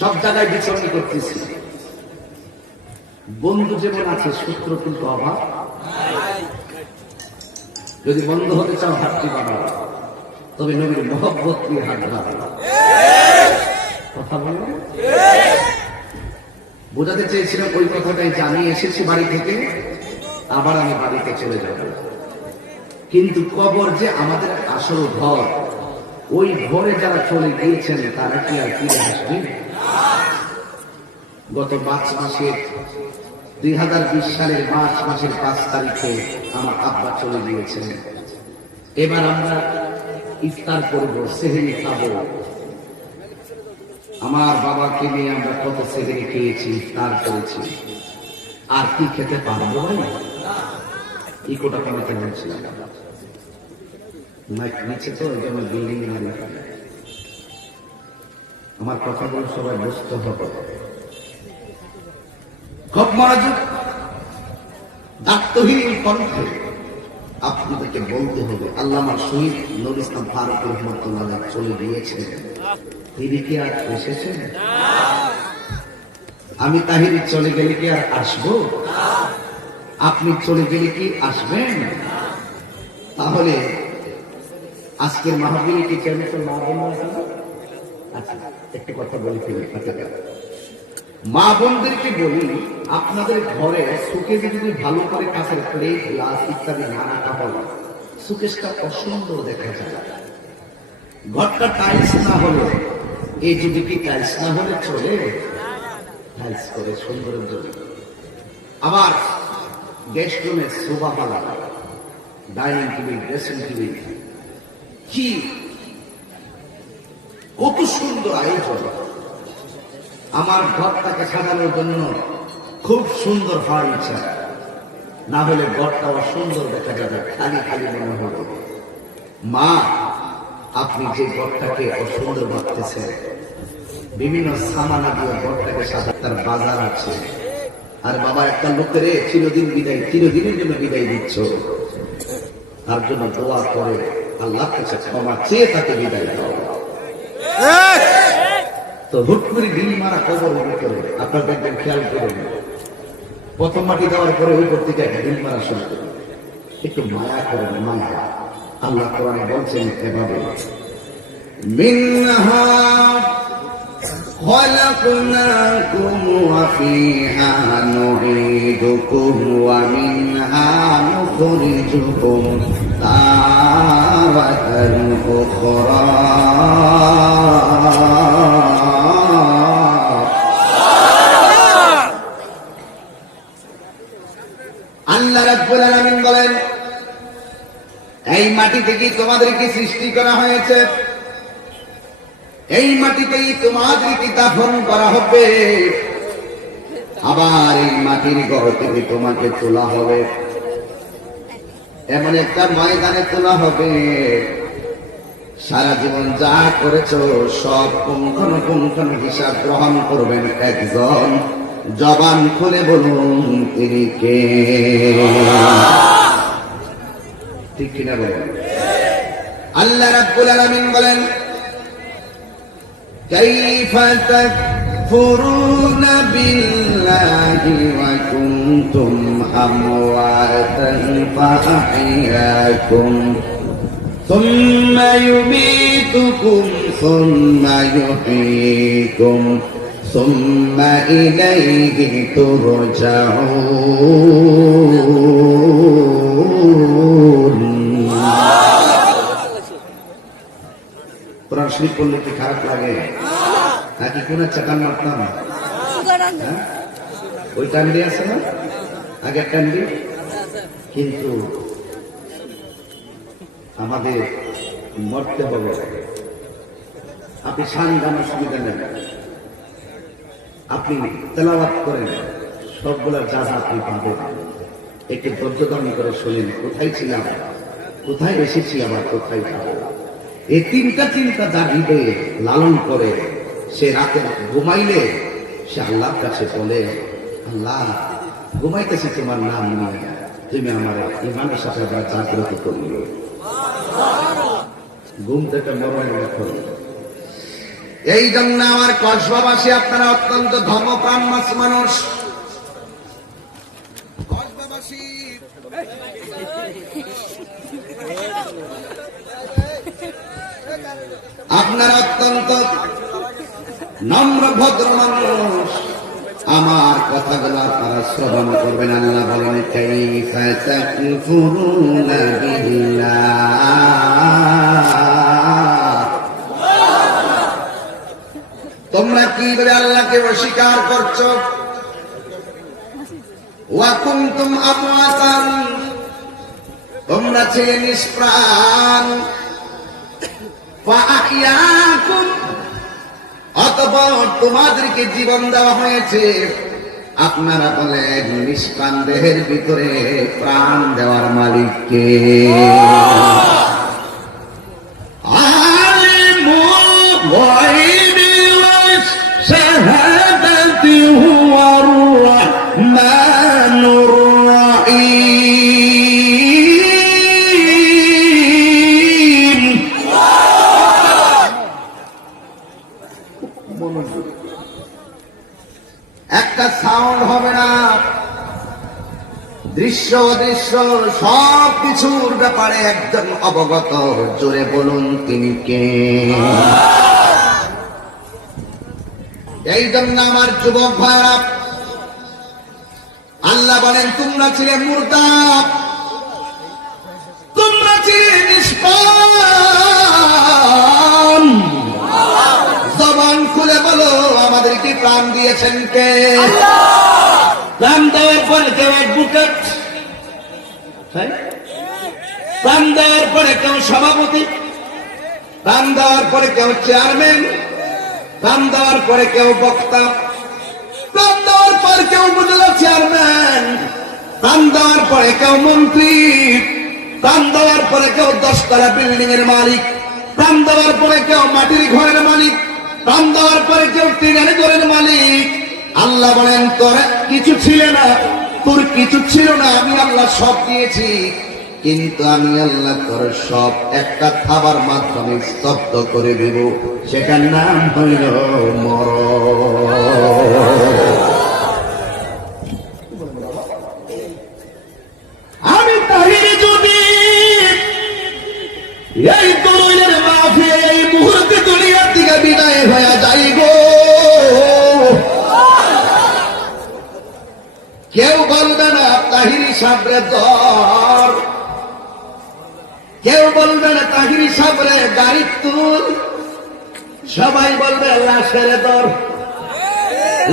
সব জায়গায় বিচরণ করতেছি। বন্ধু যেমন আছে, শত্রু কিন্তু অভাব। যদি বন্ধু হতে চাও হাতটি বাড়াও, তবে নবীর মহব্বত নিয়ে হাত বাড়াও। কথা বলে বোঝাতে চেয়েছিলাম ওই কথাটাই, যে আমি এসেছি বাড়ি থেকে, আবার আমি বাড়িতে চলে যাব, কিন্তু কবর যে আমাদের আসল ঘর, ওই ঘরে যারা চলে গিয়েছেন তারা কি আর ফিরে আসবে? গত মার্চ মাসের 2020 সালের মার্চ মাসের 5 তারিখে আমার আব্বা চলে গিয়েছেন। এবার আমরা ইফতার করব, সেহরি খাবো। আমার বাবাকে নিয়ে আমরা কত সেহরি খেয়েছি, ইফতার করেছি, আর কি খেতে পারবো ভাই? ইকোটা কমাতে বলছিলাম, মাইক নিচে তো এই জন্য বিল্ডিং আমার কথাগুলো সবাই বুঝতে হবে। খুব মনোযোগ, দায়িত্বহীন কণ্ঠে আপনাদেরকে বলতে হবে, আল্লামা শহীদ নুরুল ইসলাম ফারুকী রহমাতুল্লাহ চলে গিয়েছেন, তিনি কি আর এসেছেন? আমি তাহিরি চলে গেলে কি আর আসবো? আপনি চলে গেলে কি আসবেন? তাহলে আজকের মাহফিলে কি কেন মা বোন? আচ্ছা, একটু কথা বলি ফিরে। মা বোনদেরকে বলি, আপনাদের ঘরে সুকেজে যদি ভালো করে কাঁচের প্লেট, গ্লাস ইত্যাদি না রাখা হয়, সুকেশটা অসুন্দর দেখা যায়। ঘরটা টাইলস না হলে, এই যদি কি টাইলস না হলে চলে? টাইলস করে সুন্দরের জন্য। আবার গেস্ট রুমে সোফা পালা, ডাইনিং টেবিল, ড্রেসিং টেবিল, কি কত সুন্দর আয়োজন। আমার ঘরটাকে সাজানোর জন্য খুব সুন্দর ফার্নিচার, না হলে ঘরটা অসুন্দর দেখা যাবে, খালি খালি মনে হবে। মা, আপনি যে ঘরটাকে অসুন্দর ভাবতেছেন, বিভিন্ন সামানা দিয়ে ঘরটাকে সাজা, তার বাজার আছে। আর বাবা, একটা লোকের চিরদিন বিদায়, চিরদিনের জন্য বিদায় দিচ্ছ, তার জন্য দোয়া করে আল্লাহর কাছে ক্ষমা চেয়ে তাকে বিদায় দাও। তো হুট করে ডিল মারা কবর করে আপনার দেখবেন, খেয়াল করুন, প্রথম মাটি দেওয়ার পরে ওই উপর থেকে ডিল মারা শুরু করুন। একটু মায়া করেন, মায়া। আল্লাহ কোরআনে বলছেন এভাবে, মিনহা খলাকনাকুম ওয়া ফিহা নুঈদুকুম ওয়া মিনহা নুখরিজুকুম তারাতান উখরা। আল্লাহ রাব্বুল আলামিন বলেন, এই মাটি থেকেই তোমাদেরকে সৃষ্টি করা হয়েছে, এই মাটিতেই তোমাদেরকে দাফন করা হবে, আবার এই মাটির ঘর থেকে তোমাকে তোলা হবে, এমন একটা ময়দানে তোলা হবে, সারা জীবন যা করেছ সব পুঙ্খানুপুঙ্খানু হিসাব গ্রহণ করবেন একজন। জবান খুলে বলুন, তিনি কে? ঠিক কিনা বলেন? আল্লাহ রাব্বুল আলামিন বলেন, কাইফা তাকফুরুনা বিল্লাহি ওয়া কুনতুম আমওয়াতান ফাআহইয়াকুম সুম্মা ইউমীতুকুম সুম্মা ইউহয়ীকুম সুম্মা ইলাইহি তুরজাউন। কোরআন শরীফ পড়লে কি খারাপ লাগে? নাকি কোন চাটান মারতাম? ওই টান্ডি আছে না, আগের টান্ডি, কিন্তু আমাদের মরতে হবে। আপনি শান গানের সুবিধা নেন, আপনি তেলাওয়াত করেন, সবগুলোর যা যা আপনি পাবেন। একটু ধৈর্য ধারণ করে শোনেন, কোথায় ছিলাম, কোথায় এসেছি, আবার কোথায় যাবো। এই তিনটা চিন্তা যার হৃদয়ে লালন করে, সে রাতে ঘুমাইলে সে আল্লাহর কাছে বলে, আল্লাহ, ঘুমাইতেছি তোমার নাম নিয়ে, তুমি আমার ইমানের সাথে জাগ্রত করিও। ঘুম থেকে মরণের মতো। এই জন্য আমার কসবাবাসী, আপনারা অত্যন্ত ধর্মপ্রাণ মানুষ। কসবাবাসী আপনারা অত্যন্ত নম্র ভদ্র মানুষ। আমার কথাগুলো আপনারা শ্রবণ করবেন। আল্লাহ বলেন, কাইফা তাকফুরুনা বিল্লাহ, তোমরা কিভাবে আল্লাহকে অস্বীকার করছো। ওয়া কুনতুম আমওয়াতান, তোমরা ছিলে নিষ্প্রাণ। ফাআহইয়াকুম, অতঃপর তোমাদেরকে জীবন দেওয়া হয়েছে। আপনারা বলেন নিষ্প্রাণ দেহের ভিতরে প্রাণ দেওয়ার মালিক কে? আলিমুল গায়বি ওয়াশ শাহাদাতি হুয়ার রাহমানুর রাহিম। একটা সাউন্ড হবে না, দৃশ্য অদৃশ্য সব কিছুর ব্যাপারে একজন অবগত। জোরে বলুন তিনি কে? এই জন্য আমার যুবক ভাইরা, আল্লাহ বলেন তোমরা ছিলে মুর্দা, তোমরা ছিলে নিষ্প্রাণ। জবান খুলে বলো, আমাদেরকে প্রাণ দিয়েছেন কে? প্রাণ দেওয়ার পরে কেউ অ্যাডভোকেট, প্রাণ দেওয়ার পরে কেউ সভাপতি, প্রাণ দেওয়ার পরে কেউ চেয়ারম্যান, প্রাণ দেওয়ার পরে কেউ বক্তা, প্রাণ দেওয়ার পরে কেউ উপজেলা চেয়ারম্যান, প্রাণ দেওয়ার পরে কেউ মন্ত্রী, প্রাণ দেওয়ার পরে কেউ 10 তলা বিল্ডিং এর মালিক, প্রাণ দেওয়ার পরে কেউ মাটির ঘরের মালিক, প্রাণ দেওয়ার পরে কেউ টিনের ঘরের মালিক। আল্লাহ বলেন তোর কিছু ছিল না, তোর কিছু ছিল না, আমি আল্লাহ সব দিয়েছি। কিন্তু আমি আল্লাহ তোর সব একটা খাবার মাধ্যমে স্তব্ধ করে দেব, সেটার নাম হইল মরণ। আমি তাহিরি যদি এই তরুণের মাফিয়ে এই মুহূর্তে দুনিয়া থেকে বিদায় হয়ে যাইব, কেউ বলবে না তাহিরি সাবরে দর, কেউ বলবে না তাহিরি সাবরে গাড়ি তুল, সবাই বলবে লাশের দর,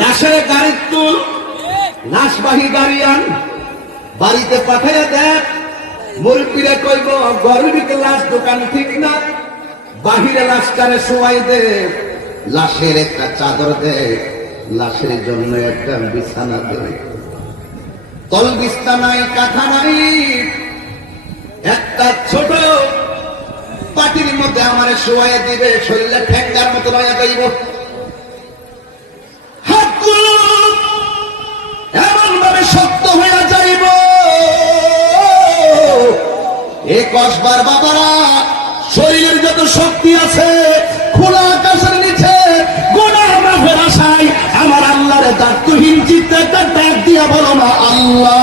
লাশের গাড়ি তুল, লাশবাহী গাড়ি আন, বাড়িতে পাঠিয়ে দেখ। মুরব্বীরা কইব গরিবকে লাশ দোকান ঠিক না, বাহিরে লাশটারে শোয়াই দে, লাশের একটা চাদর দে, লাশের জন্য একটা বিছানা দে, তল বিছনা নাই, কাঁথা নাই, একটা ছোট পাটির মধ্যে আমারে শোয়াই দিবে, শরীরে ঠেঙ্গার মতো নয়া যাইব। হাতগুলো এমন ভাবে শক্ত হয়ে যাইব, এ কসবার বাবারা শরীরের যত শক্তি আছে খোলা আকাশের নিচে গুনাহ মাফের আশায় আমার আল্লাহরে দায়িত্বহীন চিত্তে একটা ডাক দিয়া বলো না আল্লাহ।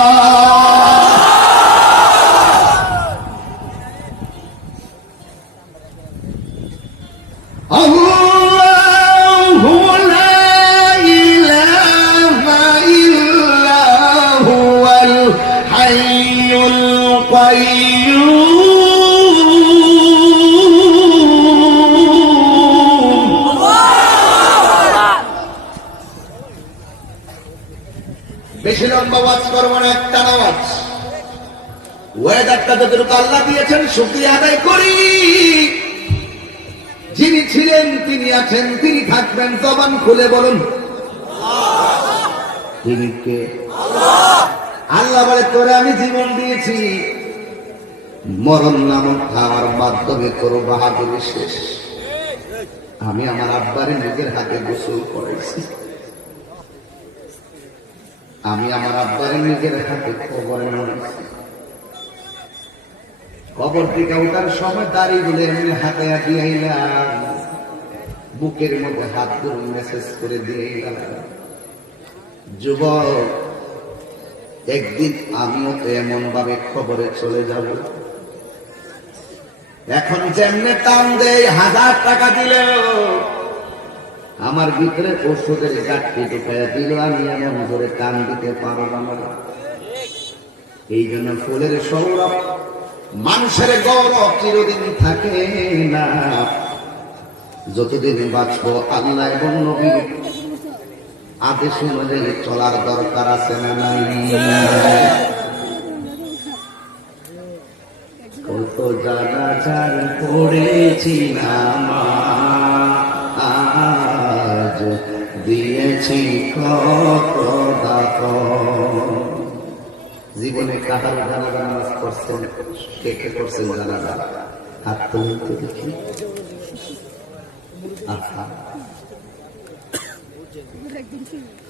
আল্লাহু লা ইলাহা ইল্লা হুয়াল হাইয়ুল কাইয়্যুম। বেশি লম্বা ওয়াজ করবো না, একটা আওয়াজ। ওয়েদারটা যতটুকু আল্লাহ দিয়েছেন শুকরিয়া আদায় করি। যিনি ছিলেন, তিনি আছেন, তিনি থাকবেন। জবান খুলে বলুন তিনি কে? আল্লাহ বলে তোরে আমি জীবন দিয়েছি, মরণ নামক খাওয়ার মাধ্যমে তোর বাহাদুরি শেষ। আমি আমার আব্বারে নিজের হাতে গোসল করেছি, আমি আমার আব্বারে নিজের হাতে কবরে নামাইছি। কবর থেকে ওঠার সময় দাঁড়িয়ে বলে এমনি হাতে হাতিয়ে আইলাম, বুকের মধ্যে হাত ধরে মেসেজ করে দিয়ে যুবক, একদিন আমিও তো এমন ভাবে খবরে চলে যাব। এখন যেমনে টান দেয় 1000 টাকা দিলেও আমার ভিতরে ওষুধের গাঠটি ঢুকাইয়া দিল, আমি এমন ধরে টান দিতে পারবো না। এই জন্য ফুলের সৌরভ, মানুষের গৌরব চিরদিন থাকে না। যতদিন বাঁচবো আল্লাহ এবং নবীর আদেশ অনুযায়ী চলার দরকার আছে না নাই? কত জানাজার পড়েছি নামাজ, দিয়েছি কত দাফন। জীবনে কাহার জানাজা নামাজ করছেন? কে কে করছেন জানাজা? হাত তুলুন তো দেখি।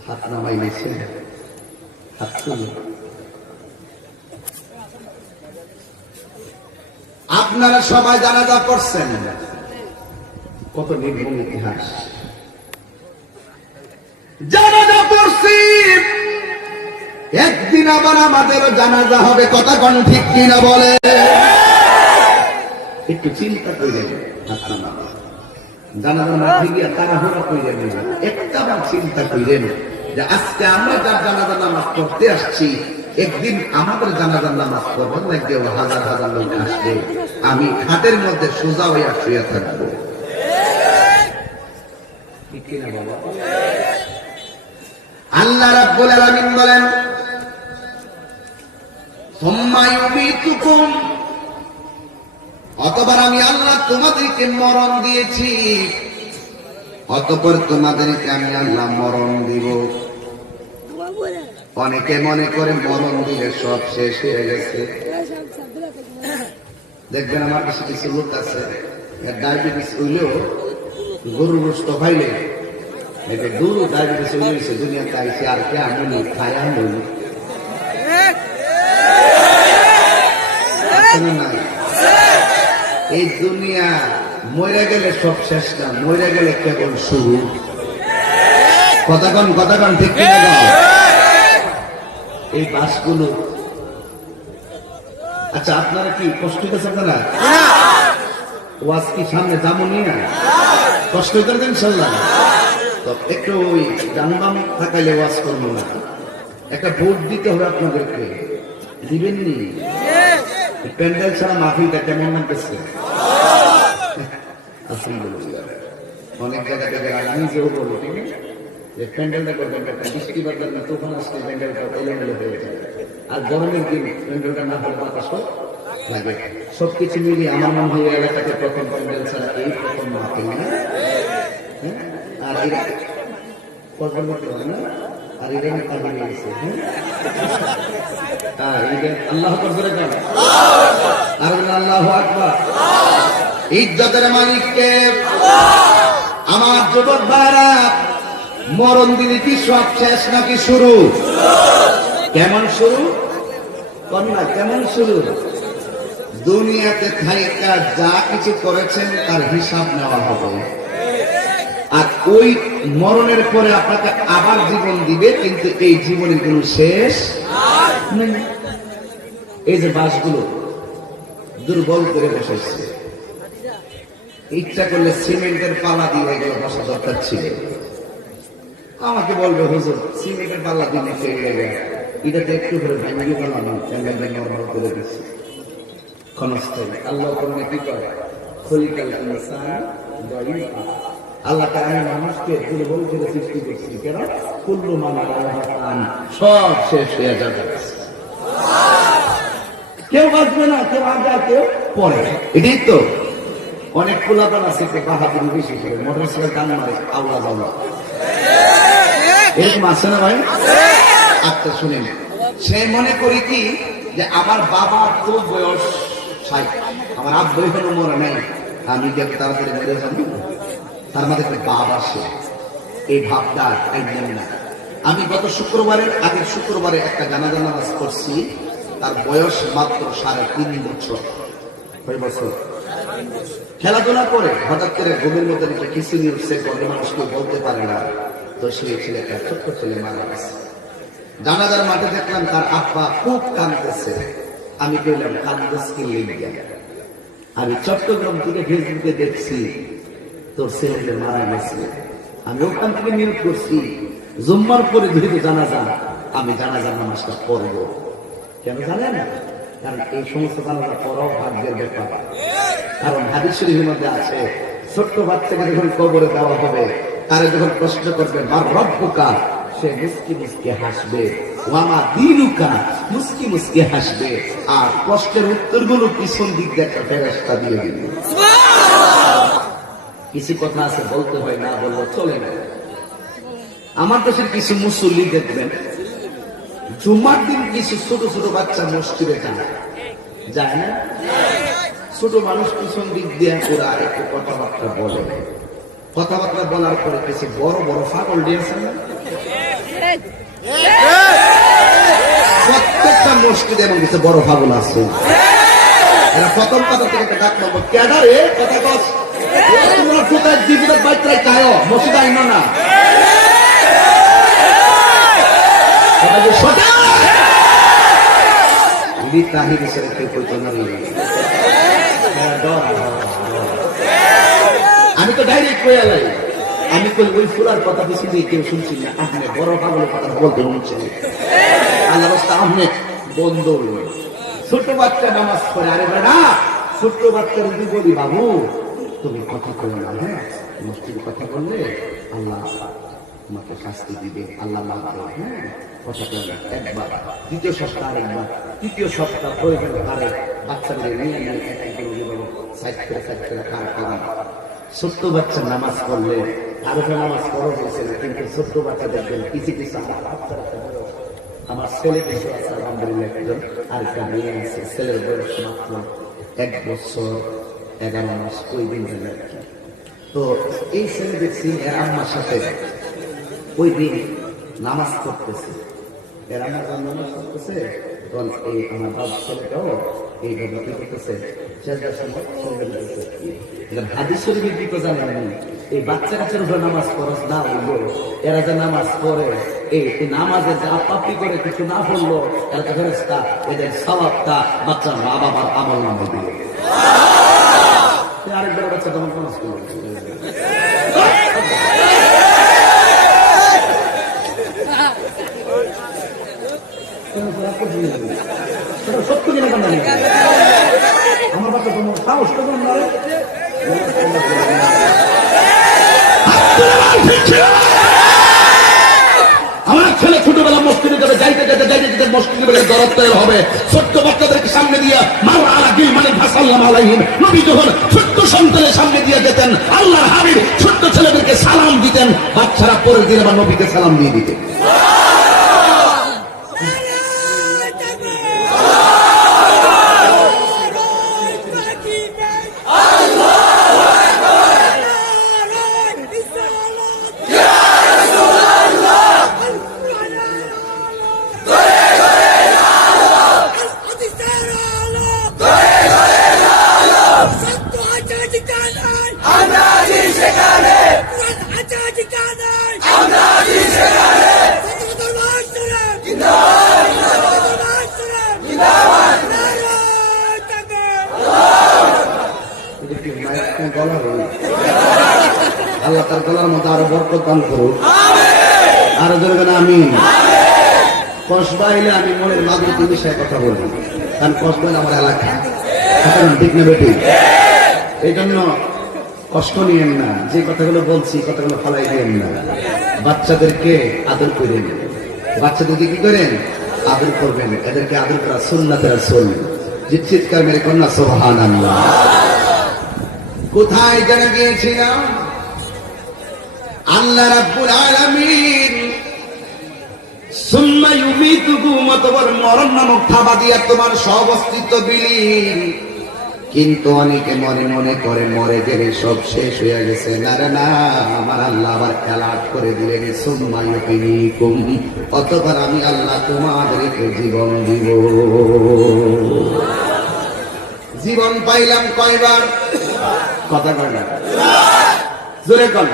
হাত নামাই নিয়েছে, হাত তুলুন। আপনারা সবাই জানাজা করছেন, কত নির্মম ইতিহাস। জানাজা করছি, একদিন আবার আমাদেরও জানাজা হবে, কথা কোন ঠিক কিনা বলে? একটু চিন্তা করে জানাজা না গিয়া তাড়াহুড়া কইরেন না, একটা বার চিন্তা কইরেন যে আজকে আমরা যার জানাজা নামাজ পড়তে আসছি, একদিন আমাদের জানাজা নামাজ পড়বেন না, কেউ হাজার হাজার লোক আসবে, আমি খাটের মধ্যে সোজা হইয়া শুয়ে থাকবো। ঠিক কিনা বাবা? আল্লাহ রাব্বুল আলামিন বলেন, সুম্মা ইউমীতুকুম, অতঃপর আমি আল্লাহ তোমাদেরকে মরণ দিয়েছি, অতঃপর তোমাদেরকে আমি আল্লাহ মরণ দিব। অনেকে মনে করে মরণ দিলে সব শেষ হয়ে গেছে। দেখবেন আমার কাছে কিছু লোক আছে, ডায়াবেটিস হইলেও গরুর গোশত খাইলে গরু ডায়াবেটিস হইলেছে, দুনিয়াতে আইসে আর কে আমলি খায়া আমলি নাই। এই দুনিয়া মরে গেলে সব শেষ না, মরে গেলে কেবল শুরু। কথাক্ষণ ঠিক কিনা? এই বাসগুলো, আচ্ছা আপনারা কি কষ্ট হইতেছে? আপনারা ওয়াজ কি সামনে যাবো নিয়ে কষ্ট হইতে ইনশাল্লাহ? একটু ওই যানবাহন থাকাইলে ওয়াজ করবো না, একটা ভোট দিতে হবে আপনাদেরকে, দিবেন নি? প্যান্ডেল ছাড়া মাহফিলটা কেমন লাগতেছে? অনেক জায়গা থেকে আমি যেও বলবো, ঠিক আছে, যে প্যান্ডেলটা করবেন, বৃষ্টিবার না তখন আসলে প্যান্ডেলটা এলোমেলো হয়ে যায়, আর গরমের দিন প্যান্ডেলটা না হলে বাতাসও লাগে। সবকিছু মিলিয়ে আমার মনে হয় এলাকাতে প্রথম প্যান্ডেল ছাড়া এই প্রথম মাহফিল না। আর এরা কখন করতে হবে না, আর এটা কাজে গেছে। আল্লাহ করে যান, আর আল্লাহু আকবার। ইজ্জতের মালিককে আমার যুবক ভাইরা, মরণ দিলে কি সব শেষ নাকি শুরু? কেমন শুরু? কন্যা কেমন শুরু? দুনিয়াতে থাইকা যা কিছু করেছেন তার হিসাব নেওয়া হবে, আর ওই মরণের পরে আপনাকে আবার জীবন দিবে, কিন্তু এই জীবনের কোন শেষ নেই। এই যে বাসগুলো দুর্বল করে বসেছে, ইচ্ছা করলে সিমেন্টের পালা দিয়ে এগুলো বসা দরকার ছিল। আমাকে বলবে হুজুর সিমেন্টের পাল্লা দিয়ে নিচে গেলে এটাতে একটু করে ভেঙে বানানো, নরমাল করে দিচ্ছি ক্ষণস্থায়ী। আল্লাহ করণে কি করে? খলিকাল ইনসান দাঈফা। আল্লাহ তাআলা মানুষকে দুর্বল করে সৃষ্টি করছে, কেন? কুল্লু মান আলাইহা ফান, সব শেষ হয়ে যাবে, কেউ বাঁচবে না, কেউ আগে কেউ পরে। এটাই তো অনেক খোলাপান আছে, বাহাদুরি বেশি করে মোটরসাইকেল টান মারে, আওলা যাওয়া এরকম আছে না ভাই? আচ্ছা শুনেন, সে মনে করি কি যে আমার বাবার তো বয়স 60, আমার আব্বা এখনো মরে নাই, আমি যে তাড়াতাড়ি মেরে যাবো, তার মধ্যে একটা ভাব আসে। এই ভাবটা একদম না। আমি গত শুক্রবারের আগের শুক্রবারে একটা জানাজা নামাজ করছি, তার বয়স মাত্র 3.5 বছর। কয় বছর? খেলাধুলা করে হঠাৎ করে ঘুমের মধ্যে দেখে কিছু নিয়ে উঠছে, বড় মানুষ কেউ বলতে পারে না, তো সেই ছেলেটা ছোট্ট ছেলে মারা গেছে। জানাজার মাঠে দেখলাম তার আব্বা খুব কাঁদতেছে। আমি কইলাম কাঁদতেছ কি লেগে? আমি চট্টগ্রাম থেকে ফেসবুকে দেখছি তোর ছেলে মারা গেছে। আমি ওখান থেকে নিয়োগ করছি জুম্মার পরে যেহেতু জানাজা, আমি জানাজার নামাজটা পড়ব। কেন জানেন? কারণ এই সমস্ত জানাজা পড়াও ভাগ্যের ব্যাপার। কারণ হাদিস শরীফের মধ্যে আছে, ছোট্ট বাচ্চাকে যখন কবরে দেওয়া হবে, তারা যখন প্রশ্ন করবে মার রব্বুকা, সে মুস্কি মুস্কি হাসবে, ওয়ামা দীনুকা, মুস্কি মুস্কি হাসবে, আর প্রশ্নের উত্তরগুলো পিছন দিক দিয়ে একটা ফেরেশতা দিয়ে দিবে। কিছু কথা আছে বলতে হয়, না বললে চলে না। আমার দেশের কিছু মুসল্লি দেখবেন জুমার দিন কিছু ছোট ছোট বাচ্চা মসজিদে যায় না, ছোট মানুষ পিছন দিক দিয়ে ওরা একটু কথাবার্তা বলে, কথাবার্তা বলার পরে কিছু বড় বড় ফাগল দিয়েছে না, প্রত্যেকটা মসজিদে এমন কিছু বড় ফাগল আছে। এরা প্রথম কথা থেকে একটা ডাক নম্বর ক্যাডারে কথা কস, তোমরা কোথায় জীবিত বাচ্চায় খায় মসজিদ আইন না, আমি তো ডাইরেক্ট কয়ে এলাই, আমি কই ওই ফুলার কথা বেশি দিয়ে কেউ শুনছি না, আপনি বড় পাগলের কথা বলতে শুনছেন। আল্লাহ আপনি বন্ধ হল। ছোট বাচ্চা নামাজ পড়ে, আরে বেড়া ছোট্ট বাচ্চার যদি বলি বাবু তুমি কথা বলো না, হ্যাঁ মসজিদে কথা বললে আল্লাহ তোমাকে শাস্তি দিবে, আল্লাহ মানবে, হ্যাঁ কথা বলে একবার, দ্বিতীয় সপ্তাহ আরেকবার, তৃতীয় সপ্তাহ প্রয়োজন আরে বাচ্চাদের নিয়ে সাইড করে কার করেন। ছোট্ট বাচ্চা নামাজ পড়লে আরো নামাজ পড়া হয়েছে না, কিন্তু ছোট্ট বাচ্চা দেখবেন কিছু কিছু আমার ছেলে কিছু আছে আলহামদুলিল্লাহ, একজন আরেকটা মেয়ে আছে, ছেলের বয়স মাত্র 1 বছর 11 মাস, ওই দিন আর কি। তো এই ছেলে দেখছি এর আম্মার সাথে ওই দিন নামাজ পড়তেছে, এর আম্মার নামাজ পড়তেছে, তখন এই আমার বাবা ছেলেটাও এইভাবে কি করতেছে, হাদিস শরীফের দিকে জানেন এই বাচ্চা কাচ্চার উপর নামাজ পড়াস না হইলো, এরা যে নামাজ পড়ে এই নামাজের যে আপাপি করে কিছু না পড়লো, এরা তো ফেরেশতা এদের সওয়াবটা বাচ্চার মা বাবার আমল নামে দিয়ে আরেকবার বাচ্চা তখন নামাজ পড়ে। সত্য কিনা কেন আমার বাচ্চা তোমার সাহস কেমন মারে, আমার ছেলে ছোটবেলা মসজিদে যাবে, যাইতে যেতে যাইতে যেতে মসজিদে বেলা দরদ হবে, ছোট্ট বাচ্চাদেরকে সামনে দিয়ে মারা আলা গিলমানি ভাসাল্লাম আলাইহিম, নবী যখন ছোট্ট সন্তানের সামনে দিয়ে যেতেন আল্লাহর হাবিব ছোট্ট ছেলেদেরকে সালাম দিতেন, বাচ্চারা পরে দিন আবার নবীকে সালাম দিয়ে দিতেন। আল্লাহ তার গলার মধ্যে আরো বরকত দান করুক, আরো ধরবেন আমি কসবা এলে আমি মনের মাদুর বিষয়ে কথা বলবো, কারণ কসবা আমার এলাকা, ঠিক না বেটি? এই জন্য কষ্ট নিয়েন না, যে কথাগুলো বলছি কথাগুলো ফলাই দিয়েন না, বাচ্চাদেরকে আদর করে নেন, বাচ্চাদেরকে কি করেন আদর করবেন, এদেরকে আদর করা সুন্নাতের রাসূল, যে চিৎকার মেরে কন্যা সুবহানাল্লাহ। কোথায় জানা গিয়েছিলাম আল্লাহ রাব্বুল আলামিন সুম্মা ইউমিতুকুম, অতঃপর মরণ নামক থাবা দিয়া তোমার সব অস্তিত্ব বিলীন, কিন্তু অনেকে মনে মনে করে মরে গেলে সব শেষ হয়ে গেছে, না রে না, আমার আল্লাহ আবার অ্যালার্ট করে দিলেন সুম্মা ইউমিতুকুম, অতঃপর আমি আল্লাহ তোমাদেরকে জীবন দিব। জীবন পাইলাম কয়বার? কথা কয় না, জোরে কন।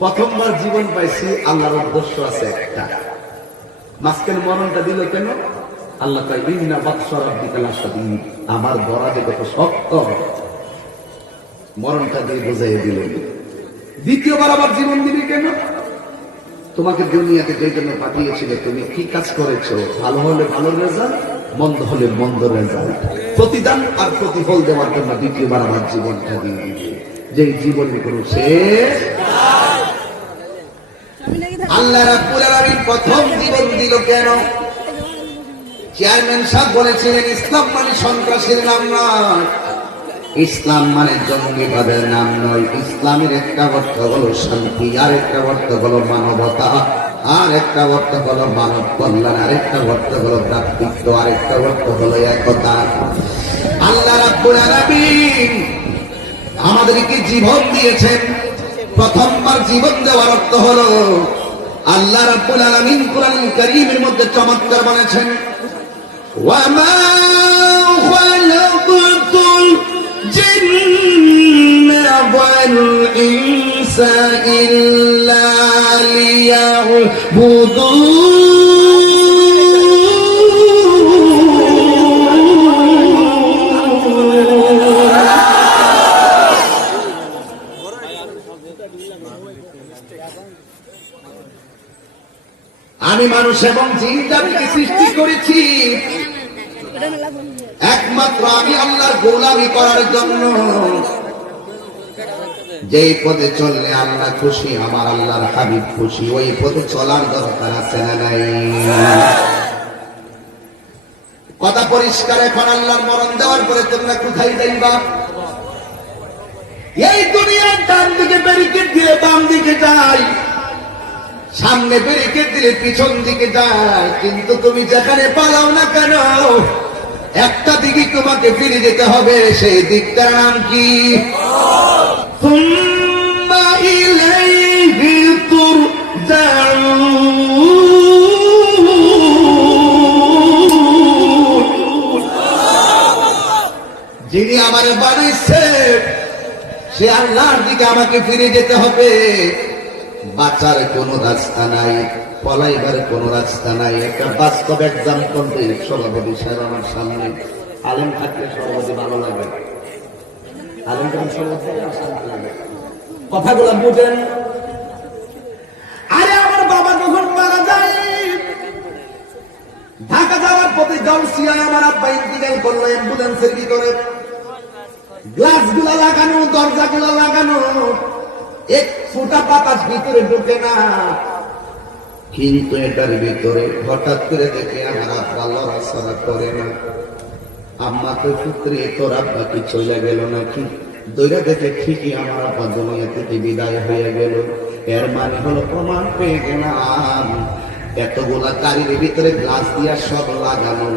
প্রথমবার জীবন পাইছি, আল্লাহর উদ্দেশ্য আছে একটা। মাঝখানে মরণটা দিল কেন? আল্লাহ কয় ইন্না বাতশা রাব্বিকা লাশাদীদ, আমার ধরা যে কত শক্ত, মরণটা দিয়ে বুঝাই দিল। দ্বিতীয়বার আবার জীবন দিবি কেন? তোমাকে দুনিয়াতে যে জন্য পাঠিয়েছিল, তুমি কি কাজ করেছো, ভালো হলে ভালো রেজাল্ট, মন্দ হলে মন্দ রেজাল্ট, প্রতিদান আর প্রতিফল দেওয়ার জন্য দ্বিতীয়বার আমার জীবনটা দিয়ে দিবে, যে জীবনের কোনো শেষ। আল্লাহ রাব্বুল আলামিন প্রথম জীবন দিল কেন? চেয়ারম্যান সাহেব বলেছিলেন ইসলাম মানে সন্ত্রাসীর নাম নয়, ইসলাম মানে জঙ্গিবাদের নাম নয়। ইসলামের একটা অর্থ হলো শান্তি, আর একটা অর্থ হলো মানবতা, আর একটা অর্থ হলো মানব কল্যাণ, আরেকটা অর্থ হলো ভ্রাতৃত্ব, আরেকটা অর্থ হলো একতা। আল্লাহ রাব্বুল আলামিন আমাদেরকে জীবন দিয়েছেন। প্রথমবার জীবন দেওয়ার অর্থ হলো, আল্লাহ রাব্বুল আলামিন কুরআনুল কারীমের মধ্যে চমৎকার বলেছেন, ওয়ামা খালাকতুল জিন্না ওয়াল ইনসা ইল্লা লিয়াবুদুন। আমি মানুষ এবং জিন জাতিকে সৃষ্টি করেছি একমাত্র আমি আল্লাহর গোলামি করার জন্য। যেই পথে চললে আল্লাহ খুশি, আমার আল্লাহর হাবিব খুশি, ওই পথে চলার দরকার আছে না নাই? কথা পরিষ্কার। এখন আল্লাহর মরণ দেওয়ার পরে তোমরা কোথায় যাইবা? এই দুনিয়ার ডান দিকে ব্যারিকেড দিলে বাম দিকে যাই, সামনে ব্যারিকেড দিলে পিছন দিকে যায়, কিন্তু তুমি যেখানে পালাও না কেন, একটা দিকে তোমাকে ফিরে যেতে হবে। সেই দিকটার নাম কি? সুম্মা ইলাইহি তুরজাউন। যিনি আমারে বানাইছে সে আল্লাহর দিকে আমাকে ফিরে যেতে হবে। বাঁচার কোনো রাস্তা নাই, পলাইবার কোনো রাস্তা নাই। একটা বাস্তব এক্সাম্পল দিই। সভাপতি সাহেব আমার সামনে, আলেম থাকলে সভাপতি ভালো লাগে, আলেম যখন সভাপতি শান্তি লাগে। কথাগুলো বুঝেন। আরে আমার বাবা যখন মারা যায়, ঢাকা যাওয়ার পথে গাউসিয়ায় আমার আব্বা ইন্তিকাল করলো অ্যাম্বুলেন্সের ভিতরে। গ্লাস গুলা লাগানো, দরজা গুলা লাগানো, এক ফোঁটা বাতাস ভিতরে ঢুকে না। কিন্তু এটার ভিতরে হঠাৎ করে দেখে আমার আব্বা লড়াচড়া করে না। আম্মা তো পুত্রে, তোর আব্বা কি চলে গেল নাকি? দৈরা দেখে ঠিকই আমার আব্বা দুনিয়া থেকে বিদায় হয়ে গেল। এর মানে হলো প্রমাণ পেয়ে গেলাম, এতগুলা গাড়ির ভিতরে গ্লাস দিয়া সব লাগানো,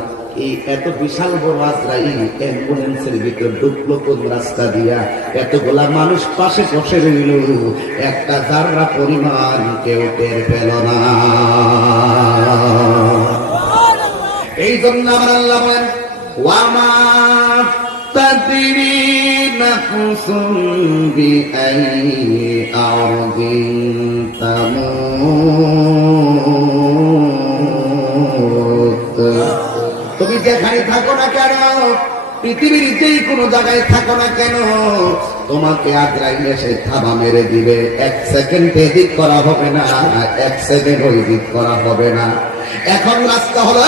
এই এত বিশাল বড় আজরাইল অ্যাম্বুলেন্সের ভিতর ঢুকলো কোন রাস্তা দিয়া? এতগুলা মানুষ পাশে বসে রইল, একটা জাররা পরিমাণ কেউ টের পেল না। এই জন্য আমার আল্লাহ বলেন, ওয়ামা তাদরি নাফসুন বিআইয়ি আরদিন তামুত। তুমি যেখানে থাকো না কেন, পৃথিবীর যেই কোনো জায়গায় থাকো না কেন, তোমাকে আজরাইল এসে থাবা মেরে দিবে। এক সেকেন্ড এদিক করা হবে না, এক সেকেন্ড ওই দিক করা হবে না। এখন রাস্তা হলো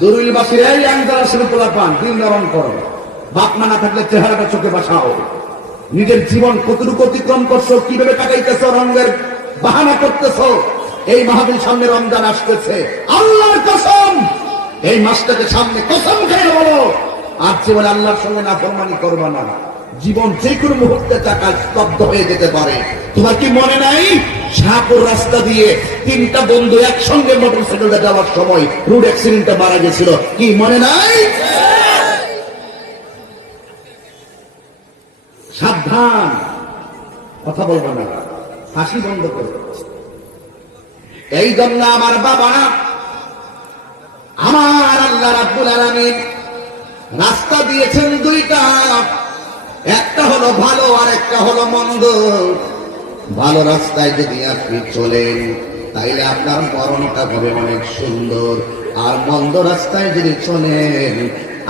দরুলবাসীর এই আন্দোলন পোলা পান, দিন নরম করো। বাপ মা না থাকলে চেহারাটা চোখে বাসাও। নিজের জীবন কতটুকু অতিক্রম করছো, কিভাবে কাটাইতেছো, রঙের বাহানা করতেছো। এই মাহফিল সামনে রমজান আসতেছে, আল্লাহর কসম এই মাসটাকে সামনে কসম খেয়ে বলো, আর যে বলে আল্লাহর সঙ্গে নাফরমানি করবা না। জীবন যে কোনো মুহূর্তে টাকা স্তব্ধ হয়ে যেতে পারে। তোমার কি মনে নাই শাহপুর রাস্তা দিয়ে তিনটা বন্ধু একসঙ্গে মোটরসাইকেলে যাওয়ার সময় রোড অ্যাক্সিডেন্টে মারা গেছিল? কি মনে নাই? সাবধান, কথা বলবো না, হাসি বন্ধ করো। এই জন্য আমার বাবা আমার আল্লাহ রাব্বুল আলামিন রাস্তা দিয়েছেন দুইটা, একটা হলো ভালো আর একটা হলো মন্দ। ভালো রাস্তায় যদি আপনি চলেন তাইলে আপনার মরণটা হবে অনেক সুন্দর, আর মন্দ রাস্তায় যদি চলেন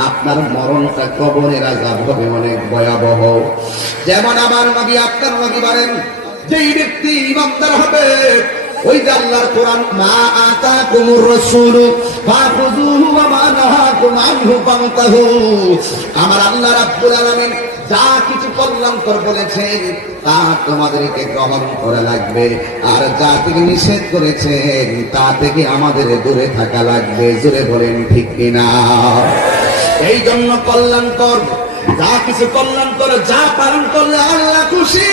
আপনার মরণটা কবরের আযাব হবে অনেক ভয়াবহ। যেমন আমার নবী আপনার নবী বলেন, যেই ব্যক্তি ইমানদার হবে, ওই যে আল্লাহর কোরআন, মা আতাকুমুর রাসূল ফাখুযুহু ওয়া মা নাহাকুম আনহু ফান্তাহু। আমার আল্লাহ রাব্বুল আলামিন যা কিছু কল্যাণকর বলেছেন তা তোমাদেরকে গ্রহণ করা লাগবে, আর যা থেকে নিষেধ করেছেন তা থেকে আমাদের দূরে থাকা লাগবে। জোরে বলেন ঠিক কিনা? এই জন্য কল্যাণকর যা কিছু কল্যাণকর যা পালন করলে আল্লাহ খুশি,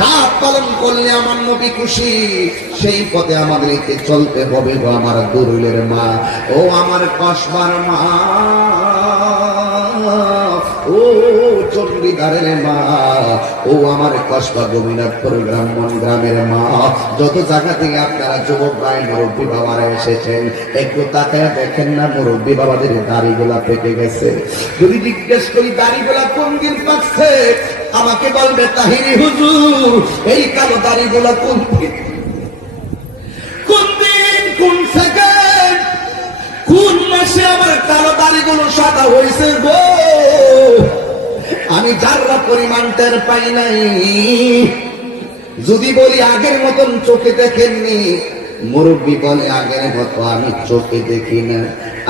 যা পালন করলে আমার নবী খুশি, সেই পথে আমাদেরকে চলতে হবে। গো আমার দুরুলের মা, ও আমার কসবার মা, ও চণ্ডীদারের মা, ও আমার কসবা গোবিনাথপুর ব্রাহ্মণ গ্রামের মা, যত জায়গা থেকে আপনারা যুবক ভাই মুরব্বী বাবারা এসেছেন, একটু তাকায় দেখেন না মুরব্বী বাবাদের দাড়িগুলা পেকে গেছে। যদি জিজ্ঞেস করি দাড়িগুলা কোন দিন পাকছে, আমাকে বলবে তাহিরি হুজুর এই কালো দাড়িগুলা কোন দিন, কোন দিন, কোন সেকেন্ড, কোন মাসে আমার কালো দাড়িগুলো সাদা হয়েছে গো, আমি যারা পরিমাণ টের পাই নাই। যদি বলি আগের মতন চোখে দেখেননি, মুরব্বী বলে আগের মতো আমি চোখে দেখি না।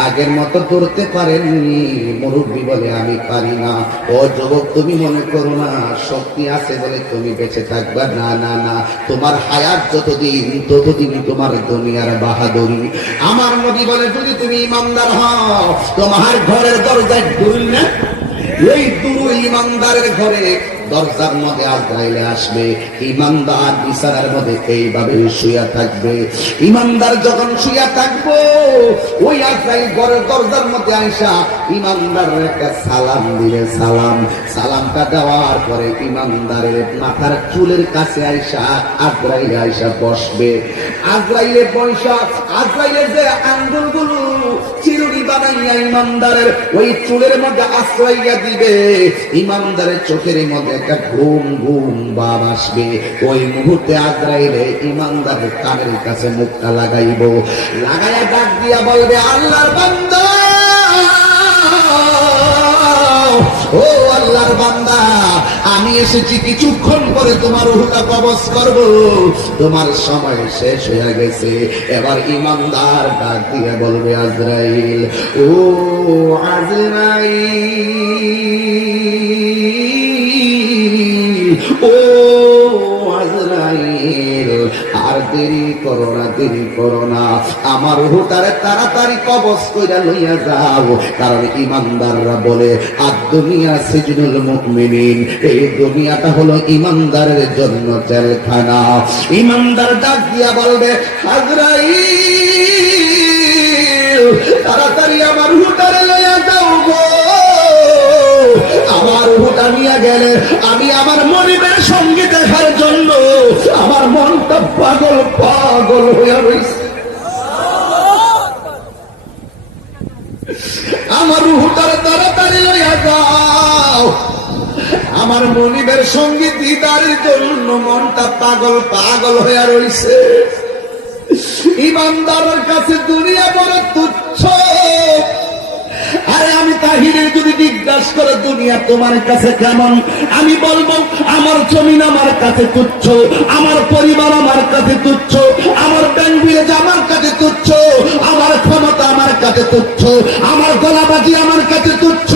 আগের মতো ধরতে পারেননি, মুরব্বী বলে আমি পারি না। ও যুবক, তুমি মনে করো না শক্তি আছে বলে তুমি বেঁচে থাকবা, না না না, তোমার হায়াত যতদিন ততদিনই তোমার দুনিয়ার বাহাদুরি। আমার নবী বলে যদি তুমি ইমানদার হও, তোমার ঘরের দরজায় ঢুল না, এই দুরু ইমানদারের ঘরে দরজার মধ্যে আজরাইল আসবে, ইমানদার বিছানার মধ্যে এইভাবে শুয়া থাকবে। ইমানদার যখন শুয়া থাকবো, ওই আজরাইল ঘরের দরজার মধ্যে আইসা ইমানদারের একটা সালাম দিলে, সালামটা দেওয়ার পরে ইমানদারের মাথার চুলের কাছে আইসা আজরাইল আইসা বসবে। আজরাইলে বৈশা, আজরাইলের যে আঙ্গুলগুলো চিরুনি বানাইয়া ইমানদারের ওই চুলের মধ্যে আশ্রয়িয়া দিবে, ইমানদারের চোখের মধ্যে একটা ঘুম ঘুম ভাব আসবে। ওই মুহূর্তে আজরাইলে ইমানদারের কানের কাছে মুখটা লাগাইব, লাগাইয়া ডাক দিয়া বলবে, আল্লাহর বান্দা, ও আল্লাহর বান্দা, আমি এসেছি কিছুক্ষণ পরে তোমার রূহটা কবজ করব, তোমার সময় শেষ হয়ে গেছে। এবার ইমানদার ডাক দিয়ে বলবে, আজরাইল, ও আজরাইল, ও আজরাইল, আর দেরি করো না, দেরি করো না, আমার রূহটারে তাড়াতাড়ি কবজ কইরা লইয়া যাও। কারণ ইমানদাররা বলে আদ-দুনিয়া সিজনুল মুমিনিন, এই দুনিয়াটা হলো ইমানদারের জন্য জেলখানা। ইমানদার ডাক দিয়া বলবে, আজরাইল, তাড়াতাড়ি আমার রূহটারে লইয়া যাও গো, আমার রূহটা নিয়ে গেলে আমি আমার মনিবের সঙ্গে দেখার জন্য আমার মনটা পাগল পাগল হয়ে রয়েছে। আমার রূহটারে তাড়াতাড়ি লইয়া যাও, আমার মনিবের সঙ্গে দিদারের জন্য মনটা পাগল পাগল হয়ে রয়েছে। ইমানদারের কাছে দুনিয়া বড় তুচ্ছ। আরে আমি তাহিরের যদি জিজ্ঞাসা করে দুনিয়া তোমার কাছে কেমন, আমি বলবো আমার জমিন আমার কাছে তুচ্ছ, আমার পরিবার আমার কাছে তুচ্ছ, আমার ব্যাংক বিলেজ আমার কাছে তুচ্ছ, আমার ক্ষমতা আমার কাছে তুচ্ছ, আমার গলাবাজি আমার কাছে তুচ্ছ,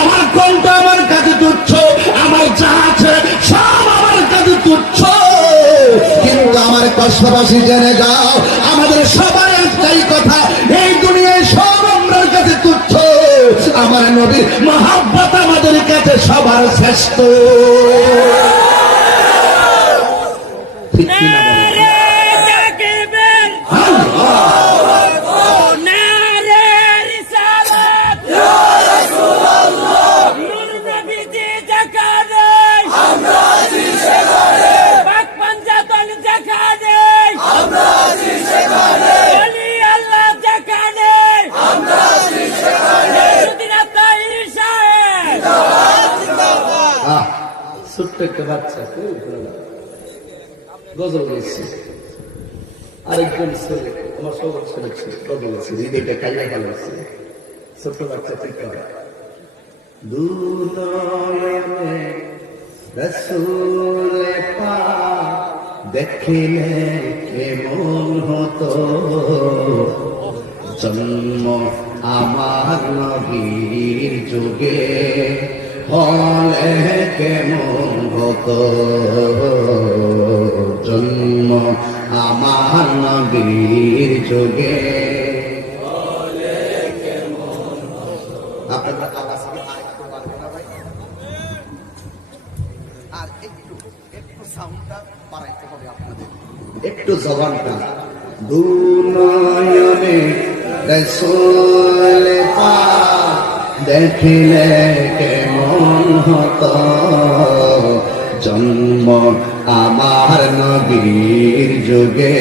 আমার কণ্ঠ আমার কাছে তুচ্ছ, আমার যা আছে সব আমার কাছে তুচ্ছ। কিন্তু আমার কষ্টবাসী জেনে যাও, আমাদের সবার একটাই কথা, এই দুনিয়ায় সব আমার কাছে তুচ্ছ, আমার নবীর মহব্বত আমাদের কাছে সবার শ্রেষ্ঠ। ঠিক কিনা বলেন? আমরা ছোট্ট একটা বাচ্চা গজল গেছে, আরেকজন ছেলে আমার সবার ছেলে গজল গেছে, হৃদয়টা কাইয়া গেছে। ছোট্ট বাচ্চা ঠিক করে দুনয়নে রাসূল পাক দেখিলে কেমন হতো, জন্ম আমার নবীর যুগে হলে কেমন হতো, জন্ম আমার নবীর যুগে হলে কেমন হতো। আপনারা আওয়াজ কি আরেকটু বাড়াবেন না ভাই? আর একটু সাউন্ডটা বাড়াইতে হবে আপনাদের, একটু জবানটা। দুনয়নে রাসূল পাক দেখিলে কেমন হতো, জন্ম আমার নবীর যুগে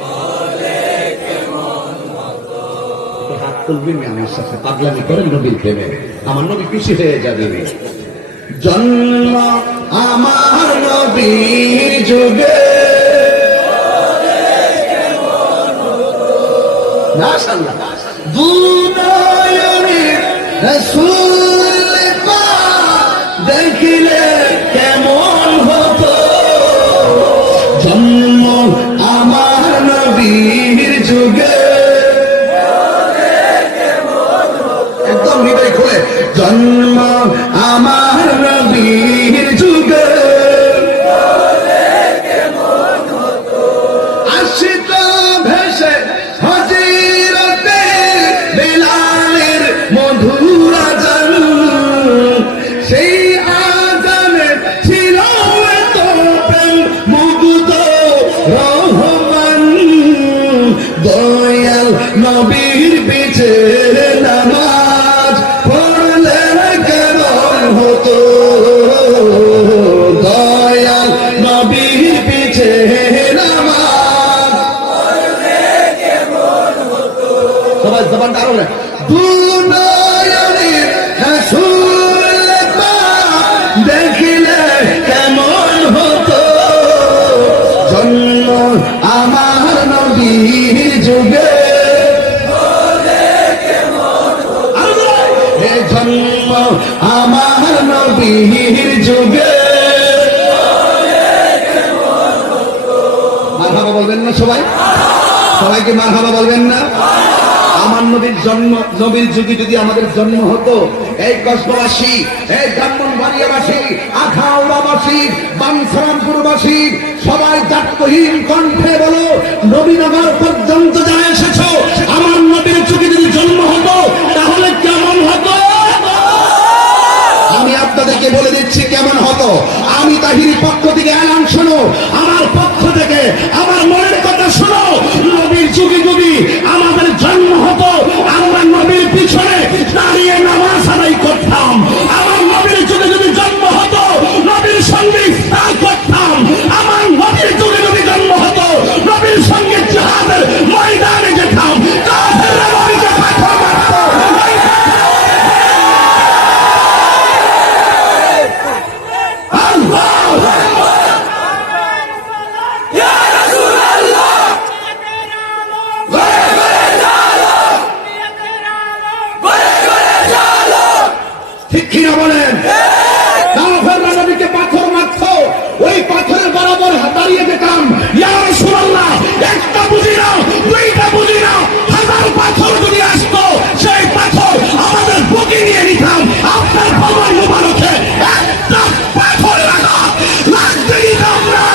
হলে কেমন হতো। হাত তুলবেন আমার সাথে, পাগলামি করেন নবীর প্রেমে, আমার নবী খুশি হয়ে যাবে। জন্ম আমার নবীর যুগে মাশাআল্লাহ, দুনয়নে রাসূল পাক দেখিলে কেমন হতো, জন্ম আমার নবীর যুগে একদম হৃদয় খুলে, জন্ম আমার নবীর যুগে আসিত ভেসে হযরতে বেলালের মধুর আযান, সেই আযানে ছিল এত প্রেম মুগ্ধ রহমান, দয়াল নবীর পিছে নামাজ পড়লে কেমন হতো, দয়াল নবীর পিছে নামাজ পড়লে কেমন হতো। সবাই জবানটা আরো না। দুনয়নে রাসূল পাক দেখিলে কেমন হতো, জন্ম আমার নবীর যুগে হলে কেমন হতো, জন্ম আমার নবীর যুগে হলে কেমন হতো। মারহাবা বলবেন না সবাই? সবাইকে মারহাবা বলবেন না? আমার নবীর জন্ম, নবীর যুগে যদি আমাদের জন্ম হতো, এই কসবাবাসী, এই ব্রাহ্মণবাড়িয়াবাসী, আখাউড়াবাসী, বাঞ্ছারামপুরবাসী সবাই জাতহীন কণ্ঠে বলো, নবীনগর পর্যন্ত যারা এসেছো, আমার নবীর যুগে যদি জন্ম হতো তাহলে কেমন হতো? আমি আপনাদেরকে বলে দিচ্ছি কেমন হতো। আমি তাহিরি পক্ষ থেকে এলান শোনো, আমার পক্ষ থেকে আমার মনের কথা শোনো। নবীর যুগে যদি আমাদের জন্ম হতো, আমরা নবীর পিছনে দাঁড়িয়ে নামাজ আদায় করতাম। আমার নবীর যুগে যদি জন্ম হতো, নবীর সঙ্গে ইফতার করতাম। আমার নবীর যুগে যদি জন্ম হতো, নবীর সঙ্গে জিহাদের ময়দানে যেতাম। কাফেররা নবীকে পাথর মারতো। ঠিক কিনা বলেন? কাফেররা নবীকে পাথর মারতো, ওই পাথরের বরাবর দাঁড়িয়ে যেতাম। ইয়া রাসূলুল্লাহ, একটা বুঝি না, দুইটা বুঝি না, হাজার পাথর যদি আসতো, সেই পাথর আমাদের বুকে নিয়ে নিতাম। আপনার কবর মুবারকে একটা পাথরের আঘাত লাগতে দিতাম না।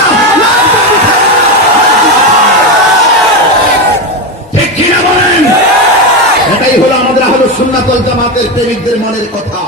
ঠিক কিনা বলেন? এটাই হলো আমাদের আহলুস সুন্নাত ওয়াল জামাতের প্রেমিকদের মনের কথা।